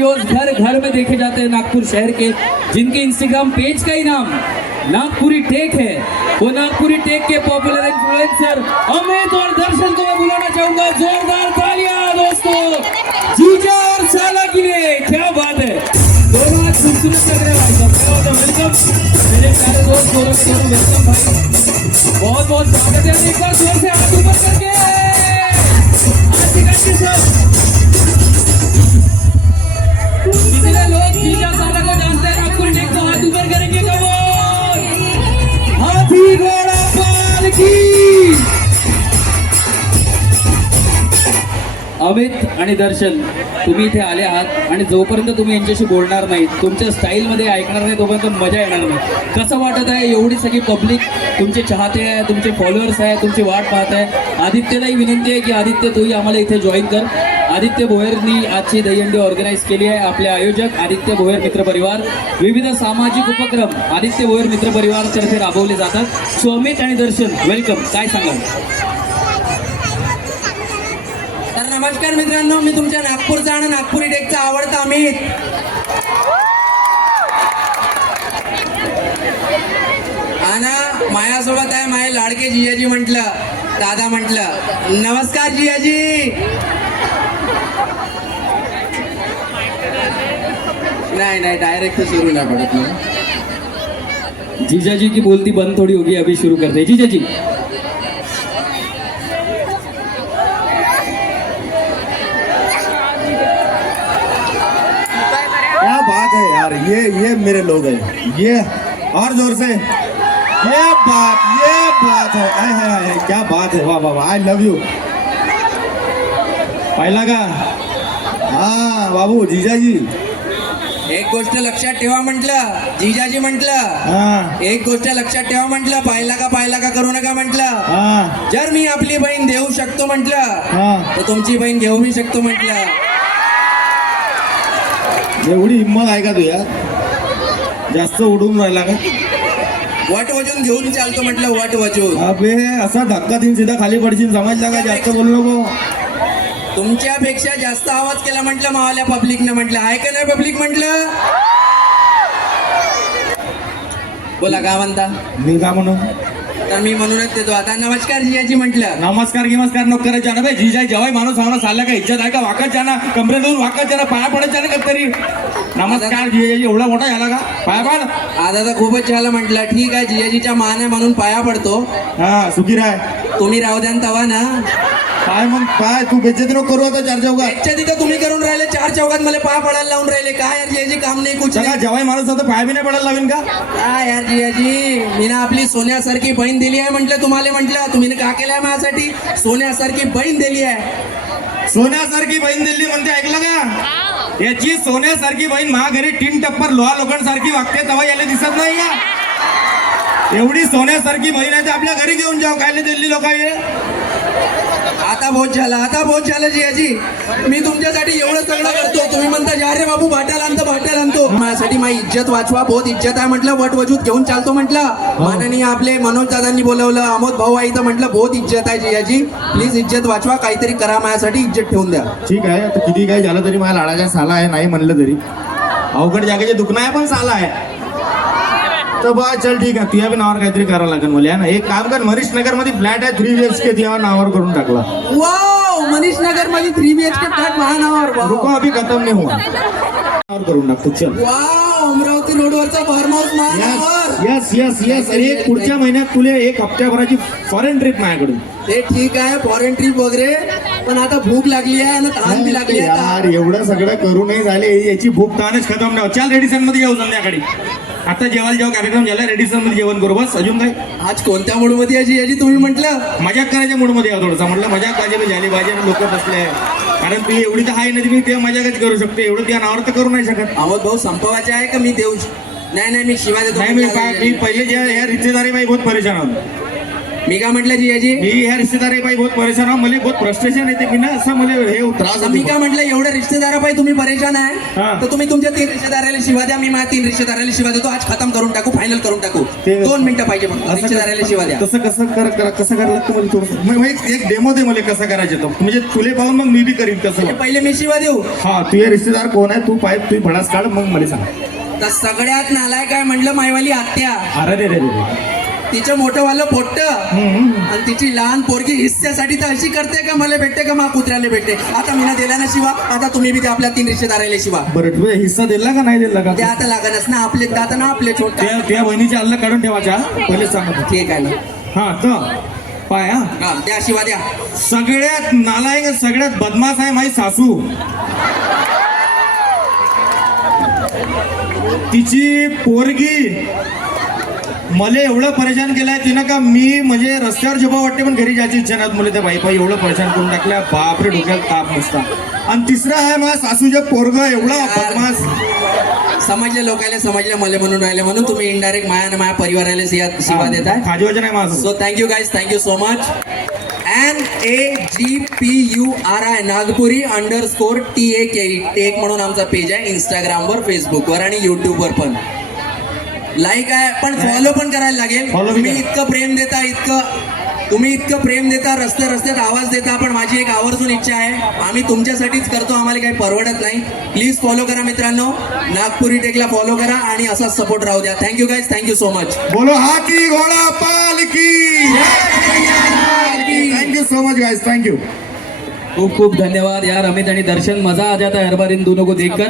Videos घर घर में देखे जाते हैं नागपुर शहर के, जिनके इंस्टाग्राम पेज का ही नाम नागपुरी टेक है। वो नागपुरी टेक के पॉपुलर इन्फ्लुएंसर अमित और दर्शन को मैं बुलाना चाहूंगा। जोरदार तालियां दोस्तों जीजा और साला के लिए। क्या बात है, दोनों आज खूबसूरत लग रहे हैं भाई साहब। वेलकम मेरे प्यारे दोस्त, दोनों वेलकम भाई, बहुत बहुत स्वागत है। एक बार जोर से हाथ ऊपर करके कितने लोग जीजा साला को जानते हैं? नागपुरी टेक को हाथ ऊपर करेंगे। कब हाथी घोड़ा पालकी। अमित आणि दर्शन, तुम्ही इथे आले आहात आणि जोपर्यंत तुम्ही यांच्याशी बोलणार नाही, तुमच्या स्टाईलमध्ये ऐकणार नाही, तोपर्यंत मजा येणार नाही। कसं वाटत आहे एवढी सगळी पब्लिक तुमचे चाहते आहे, तुमचे फॉलोअर्स आहे, तुमची वाट पाहत आहे? आदित्यलाही विनंती आहे की आदित्य तूही आम्हाला इथे जॉईन कर। आदित्य भोयरनी आजची दहीहंडी ऑर्गनाईज केली आहे। आपले आयोजक आदित्य भोयर मित्र परिवार, विविध सामाजिक उपक्रम आदित्य भोयर मित्र परिवार तर्फे राबवले जातात। सो अमित आणि दर्शन वेलकम, काय सांगाल? तर नमस्कार मित्रांनो, मी तुमच्या नागपूरचा आणि नागपुरी टेकचा आवडता अमित। आणि मायासोबत आहे माझे लाडके जियाजी म्हटलं, दादा म्हटलं। नमस्कार जियाजी। नाही डायरेक्ट सुरू नाही पडत ना। जीजाजी की बोलती बंद थोड़ी होगी, अभी शुरू करते हैं। जीजाजी क्या बात है यार, ये मेरे लोग हैं। ये और जोर से, ये बात है, आय क्या बात है, वाह वाह वाह, आई लव यू। पाहिला का? हाँ बाबू जीजाजी, एक गोष्ट लक्षात ठेवा म्हटलं, जिजाजी म्हटलं। हाँ एक गोष्ट लक्षात ठेवा म्हटलं, पाहिला का करू नका म्हटलं। हाँ जर मी आपली बहीण देऊ शकतो म्हटलं, हाँ, तर तुमची बहीण घेऊ मी शकतो म्हटलं। एवढी हिंमत आहे का तुझ्या? जास्त उडून राहिला का? वट वजून घेऊन चालतो म्हटलं, वट वजून। अबे असा धक्का देऊन सीधा खाली पडशील, समजला का? जास्त बोलू नको। तुमच्यापेक्षा जास्त आवाज केला म्हटलं मावाल्या पब्लिकनं म्हटलं, आहे का नाही पब्लिक म्हटलं? बोला का म्हणता? मी का म्हणू? तर मी म्हणूनच देतो आता नमस्कार जियाजी म्हटलं। नमस्कार गिमस्कार नको करायचं जाणं बे। जीजाई जेव्हा माणूस माणूस आला का इज्जत आहे का? वाकत जाना, कमरेतून वाकत जाना, पाया पडत जाणं का तरी। नमस्कार जिजाजी, एवढा मोठा झाला का? पाया पड। आता तर खूपच झालं म्हटलं, ठीक आहे जियाजीच्या मान आहे म्हणून पाया पडतो। हा सुखी राय, तुम्ही राहू द्या तवा ना। पाय मग पाय, तू बेज्जती नको करू आता चार चौकात। याच्या तिथं तुम्ही करून राहिले, चार चौकात मला पाय पडायला लावून राहिले। काय यार जियाजी, काम नाही कुछ सगळा नाही। जेव्हा माणूस होता पाय बी नाही पडायला लावीन का? काय यार जियाजी, मी ना आपली सोन्यासारखी बहीण दिली आहे म्हटलं तुम्हाला, म्हटलं तुम्ही का केलंय माझ्यासाठी? सोन्यासारखी बहीण दिली आहे। सोन्यासारखी बहीण दिल्ली म्हणते, ऐकलं का? याची सोन्यासारखी बहीण महाघरी टीन टप्पर लोहा लोखंडसारखी वागते, तेव्हा याला दिसत नाही का? एवढी सोन्यासारखी बहीण आहे तर आपल्या घरी घेऊन जाऊ, काय दिल्ली लोक आहे? आता बहुत झालं जियाजी। मी तुमच्यासाठी एवढं सगळं करतो, तुम्ही म्हणता जा रे बाबू भाट्याला आणतो। माझ्यासाठी माझी इज्जत वाचवा, बहुत इज्जत आहे म्हटलं, वट वजूत घेऊन चालतो म्हटलं। माननीय आपले मनोज दादांनी बोलवलं, अमोद भाऊ आहे तर म्हटलं बहुत इज्जत आहे जियाजी, प्लीज इज्जत वाचवा, काहीतरी करा माझ्यासाठी, इज्जत ठेवून द्या। ठीक आहे, आता किती काही झालं तरी माझ्या लाडाच्या साला आहे, नाही म्हणलं तरी अवघड जागेचे दुखणं आहे, पण साला आहे तर बा चल ठीक आहे, तुझ्या बी नावावर काहीतरी करावं लागेल मला ना। एक काम कर, मरीष नगर मध्ये फ्लॅट आहे 3 BHK, तुझ्या नावावर करून टाकला। वाव, मनीष नगर मध्ये 3 BHK फ्लॅट महानावर। रुको अभी खतम नाही हुआ, नावावर करून टाकतो चल। वाव, अमरावती रोडवरचा फार्म हाऊस महानावर। यस यस यस, अरे पुढच्या महिन्यात तुला 1 हप्त्याभराची फॉरेन ट्रिप माझ्याकडून। ते ठीक आहे, फॉरेन ट्रिप वगैरे, पण आता भूक लागली आहे आणि तहान बी लागली आहे। यार एवढं सगळं करू नाही झाले, याची भूक ताणच खतम नाही। चल रेडिसन मध्ये जाऊ संध्याकाळी, आता जेवायला जेव्हा कार्यक्रम झाला रेडिसन मध्ये जेवण करू, बस अजून काय? आज कोणत्या मूड मध्ये याची तुम्ही म्हटलं? मजाक करायच्या मूड मध्ये यावं थोडंसं, म्हटलं मजाक पाहिजे झाली पाहिजे, लोक बसले, कारण तू एवढी तर आहे ना, मी ते मजाकच करू शकते, एवढं त्या नावावर तर करू नाही शकत। अमोद भाऊ संपवायचे आहे का मी देऊ? नाही मी शिवाय देतो। नाही मी पहिले जे या रिश्तेदारी बाई बहुत परेशान होतो। मी काय म्हटलं जियाजी मी ह्या रिश्तेदारी बाई बहुत परेशान आहो मला बहुत फ्रस्ट्रेशन येते बिना असं मला हे त्रास आता मी होतो. काय म्हटलं एवढ्या रिश्तेदारापाई तुम्ही परेशान आहे हा. तर तुम्ही तुमच्या 3 रिश्तेदाराला शिवा द्या, मी माझ्या 3 रिश्तेदाराला शिवा देतो. आज खतम करून टाकू, फायनल करून टाकू. ते- 2 मिनिटं पाहिजे फक्त असं रिश्तेदाराला शिवा द्या. कसं कसं कसं करायला लागतं मला थोडंसं एक डेमो दे मला कसं करायचं तर म्हणजे तुले पाहून मग मी बी करीन कसं. पहिले मी शिवा देऊ. हा तुझे रिश्तेदार कोण आहे तू पाईप तू भडास काढ मग मला सांग. तर सगळ्यात नालाय काय म्हटलं मायवाली आत्या, अरे रे रे रे तिचं मोठं वालं पोट्ट आणि तिची लहान पोरगी हिस्स्यासाठी तर अशी करते का मला भेटते का मा कुत्र्याला भेटते. आता मी ना दिला ना शिवा, आता तुम्ही बी ते आपल्या 3 रिश्तेदाराला शिवा बरं तुझा हिस्सा दिला का नाही दिला का ते आता लागणच ना, आपले दात ना आपले छोट. त्या बहिणीच्या अल्ला काढून ठेवायच्या पहिले सांगत. ठीक आहे ना, हा तर पाय हा हा द्या शिवा द्या. सगळ्यात नालायक सगळ्यात बदमाश आहे माझी सासू. तिची पोरगी मला एवढं परेशान केलंय तिनं का मी म्हणजे रस्त्यावर जेव्हा वाटते पण घरी जायची इच्छा नाही. मला त्या बाई एवढं परेशान करून टाकल्या बापरे डोक्यात ताप नसता. आणि तिसरा आहे माझ्या सासूच्या पोरग एवढा बदमाश. समजले लोकायला समजले मला म्हणून राहिले म्हणून तुम्ही इनडायरेक्ट माझ्या परिवाराला शिवा देताय. खाजीवाचं नाही माझं. So thank you guys, thank you so much. NAGPURI Nagpuri _TAKE take म्हणून आमचा पेज आहे इंस्टाग्रामवर, फेसबुकवर आणि युट्यूबवर पण. लाईक आहे पण फॉलो पण करायला लागेल. Follow बी तुम्ही करा. इतकं प्रेम देता रस्त्यात आवाज देता, पण माझी एक आवर्जून इच्छा आहे, आम्ही तुमच्यासाठीच करतो, आम्हाला काही परवडत नाही. प्लीज फॉलो करा मित्रांनो, नागपुरी टेकला फॉलो करा आणि असाच सपोर्ट राहू द्या. Thank you guys, thank you so much. बोलो हाकी घोडा पालकी. Thank you so much guys, thank you. खूप खूप धन्यवाद यार अमित आणि दर्शन. मजा आ जाता है हर बार इन दोनों को देखकर.